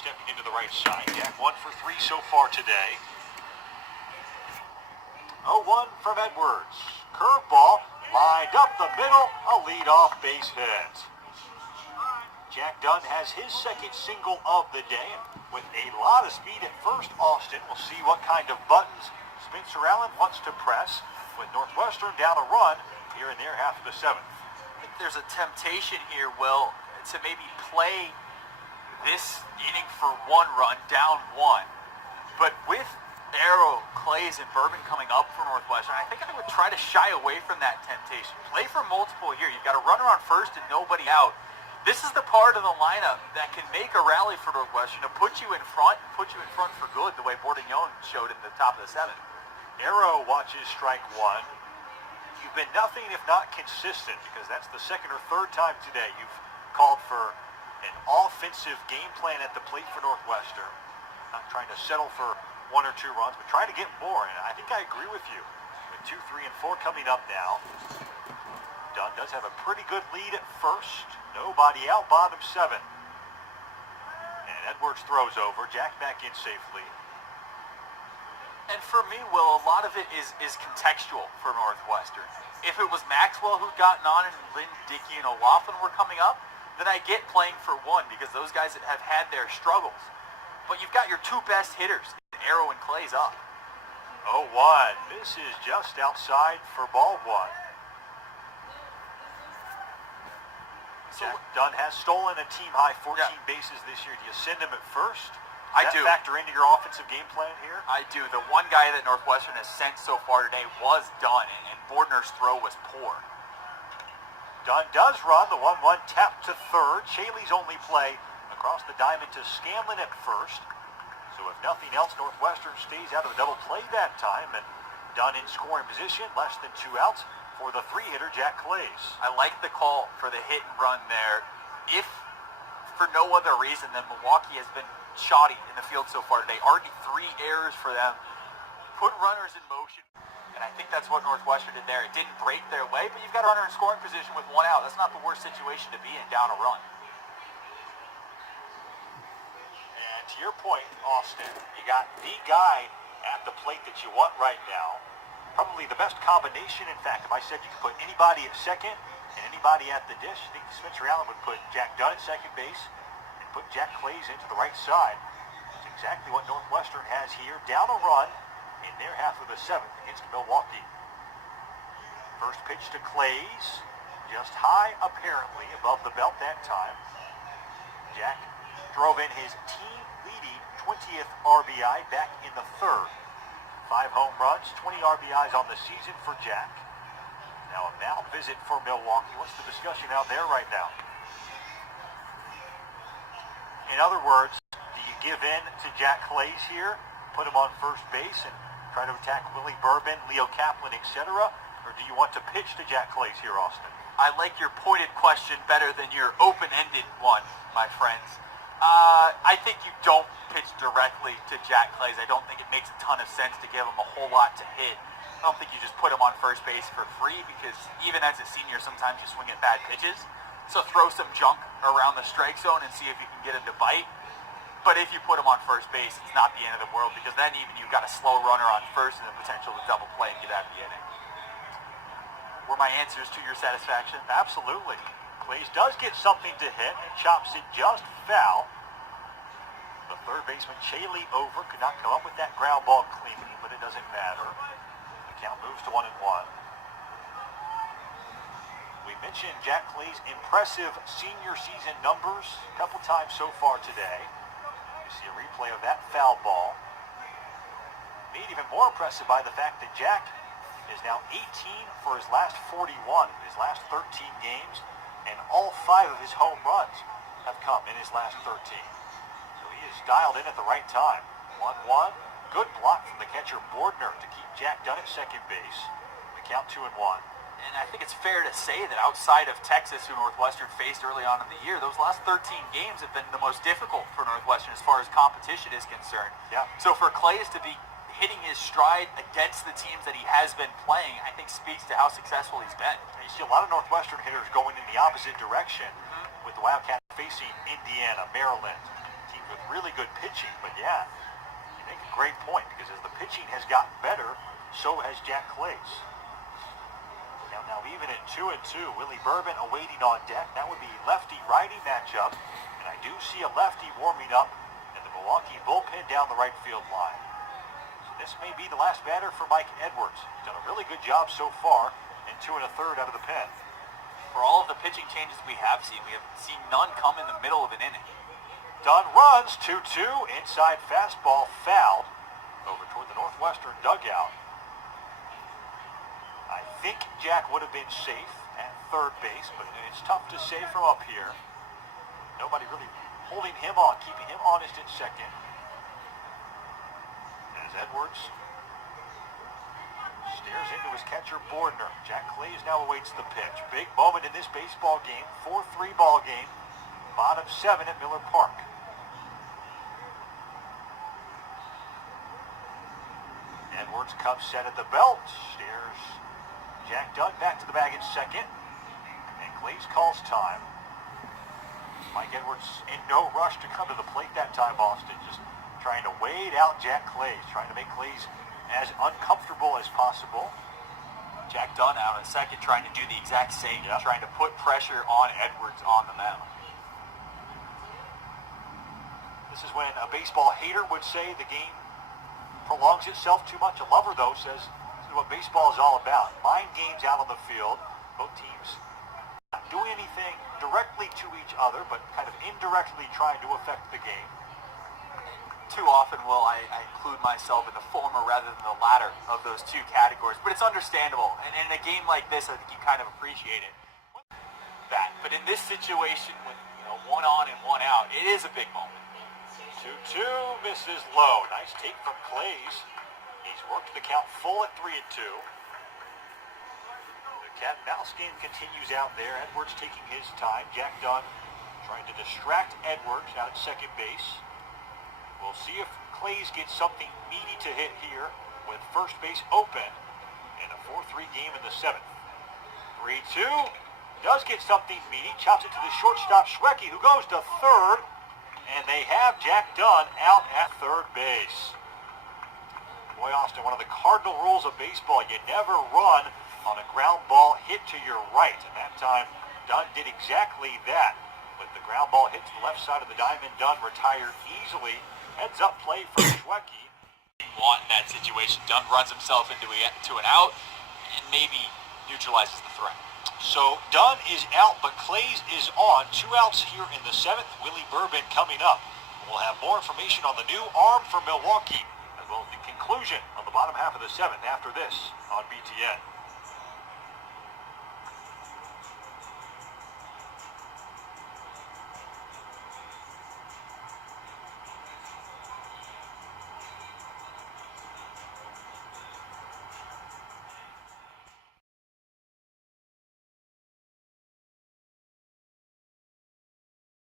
stepping into the right side. Jack 1 for 3 so far today. 0-1 from Edwards. Curveball lined up the middle. A leadoff base hit. Jack Dunn has his second single of the day. And with a lot of speed at first, Austin will see what kind of buttons Spencer Allen wants to press with Northwestern down a run here in their half of the seventh. I think there's a temptation here, Will, to maybe play this inning for one run, down one. But with Arrow, Clays, and Bourbon coming up for Northwestern, I think I would try to shy away from that temptation. Play for multiple here. You've got a runner on first and nobody out. This is the part of the lineup that can make a rally for Northwestern to put you in front for good, the way Bourdignon showed in the top of the seventh. Arrow watches strike one. You've been nothing if not consistent, because that's the second or third time today you've called for an offensive game plan at the plate for Northwestern. Not trying to settle for 1 or 2 runs, but trying to get more. And I think I agree with you. With 2, 3, and 4 coming up now. Dunn does have a pretty good lead at first. Nobody out, bottom 7. And Edwards throws over. Jack back in safely. And for me, Will, a lot of it is contextual for Northwestern. If it was Maxwell who'd gotten on and Lynn, Dickey, and O'Laughlin were coming up, then I get playing for one because those guys have had their struggles. But you've got your 2 best hitters, Arrow and Clays, up. 0-1. This is just outside for ball 1. Jack Dunn has stolen a team-high 14 bases this year. Do you send him at first? I do. Factor into your offensive game plan here? I do. The one guy that Northwestern has sent so far today was Dunn, and Bordner's throw was poor. Dunn does run the 1-1 tap to third. Chaley's only play across the diamond to Scanlon at first. So if nothing else, Northwestern stays out of a double play that time, and Dunn in scoring position, less than 2 outs for the 3-hitter, Jack Clays. I like the call for the hit and run there. If for no other reason than Milwaukee has been shoddy in the field so far today. Already 3 errors for them. Put runners in motion. And I think that's what Northwestern did there. It didn't break their way, but you've got a runner in scoring position with 1 out. That's not the worst situation to be in, down a run. And to your point, Austin, you got the guy at the plate that you want right now. Probably the best combination. In fact, if I said you could put anybody at second and anybody at the dish, I think Spencer Allen would put Jack Dunn at second base and put Jack Clays into the right side. That's exactly what Northwestern has here. Down a run in their half of the 7th against Milwaukee. First pitch to Clays, just high apparently above the belt that time. Jack drove in his team-leading 20th RBI back in the 3rd. 5 home runs, 20 RBIs on the season for Jack. Now a mound visit for Milwaukee. What's the discussion out there right now? In other words, do you give in to Jack Clays here, put him on first base, and try to attack Willie Bourbon, Leo Kaplan, etc.? Or do you want to pitch to Jack Clays here, Austin? I like your pointed question better than your open-ended one, my friends. I think you don't pitch directly to Jack Clays. I don't think it makes a ton of sense to give him a whole lot to hit. I don't think you just put him on first base for free, because even as a senior, sometimes you swing at bad pitches. So throw some junk around the strike zone and see if you can get him to bite. But if you put him on first base, it's not the end of the world, because then even you've got a slow runner on first and the potential to double play and get out of the inning. Were my answers to your satisfaction? Absolutely. Clays does get something to hit and chops it just foul. The third baseman, Chaley, over, could not come up with that ground ball cleanly, but it doesn't matter. The count moves to 1-1. We mentioned Jack Clays' impressive senior season numbers a couple times so far today. You see a replay of that foul ball. Made even more impressive by the fact that Jack is now 18 for his last 41 in his last 13 games, and all 5 of his home runs have come in his last 13. So he is dialed in at the right time. 1-1. Good block from the catcher Bordner to keep Jack Dunn at second base. The count 2-1. And I think it's fair to say that outside of Texas, who Northwestern faced early on in the year, those last 13 games have been the most difficult for Northwestern as far as competition is concerned. Yeah. So for Clays to be hitting his stride against the teams that he has been playing, I think speaks to how successful he's been. And you see a lot of Northwestern hitters going in the opposite direction with the Wildcats facing Indiana, Maryland, teams with really good pitching. But yeah, you make a great point, because as the pitching has gotten better, so has Jack Clays. Now even at 2-2, Willie Bourbon awaiting on deck. That would be lefty-righty matchup. And I do see a lefty warming up in the Milwaukee bullpen down the right field line. So this may be the last batter for Mike Edwards. He's done a really good job so far in 2 1/3 out of the pen. For all of the pitching changes we have seen none come in the middle of an inning. Dunn runs 2-2, inside fastball fouled over toward the Northwestern dugout. I think Jack would have been safe at third base, but it's tough to say from up here. Nobody really holding him on, keeping him honest at second. As Edwards stares into his catcher, Bordner. Jack Clays now awaits the pitch. Big moment in this baseball game, 4-3 ball game. Bottom 7 at Miller Park. Edwards comes set at the belt. Stares Jack Dunn back to the bag at second. And Clays calls time. Mike Edwards in no rush to come to the plate that time, Austin. Just trying to wade out Jack Clays. Trying to make Clays as uncomfortable as possible. Jack Dunn out at second, trying to do the exact same. Trying to put pressure on Edwards on the mound. This is when a baseball hater would say the game prolongs itself too much. A lover, though, says this is what baseball is all about. Mind games out on the field. Both teams not doing anything directly to each other, but kind of indirectly trying to affect the game. Too often will I include myself in the former rather than the latter of those two categories, but it's understandable. And in a game like this, I think you kind of appreciate it. But in this situation with one on and one out, it is a big moment. 2-2, misses low. Nice take from Clays. He's worked the count full at 3-2. The cat and mouse game continues out there. Edwards taking his time. Jack Dunn trying to distract Edwards out at second base. We'll see if Clays gets something meaty to hit here with first base open in a 4-3 game in the 7th. 3-2. Does get something meaty. Chops it to the shortstop, Schwecke, who goes to third. And they have Jack Dunn out at third base. Boy, Austin, one of the cardinal rules of baseball, you never run on a ground ball hit to your right. And that time, Dunn did exactly that. With the ground ball hit to the left side of the diamond, Dunn retired easily. Heads up play for Schwecke. Want in that situation, Dunn runs himself into an out and maybe neutralizes the threat. So Dunn is out, but Clays is on. 2 outs here in the 7th. Willie Bourbon coming up. We'll have more information on the new arm for Milwaukee, as well as the conclusion of the bottom half of the 7th after this on BTN.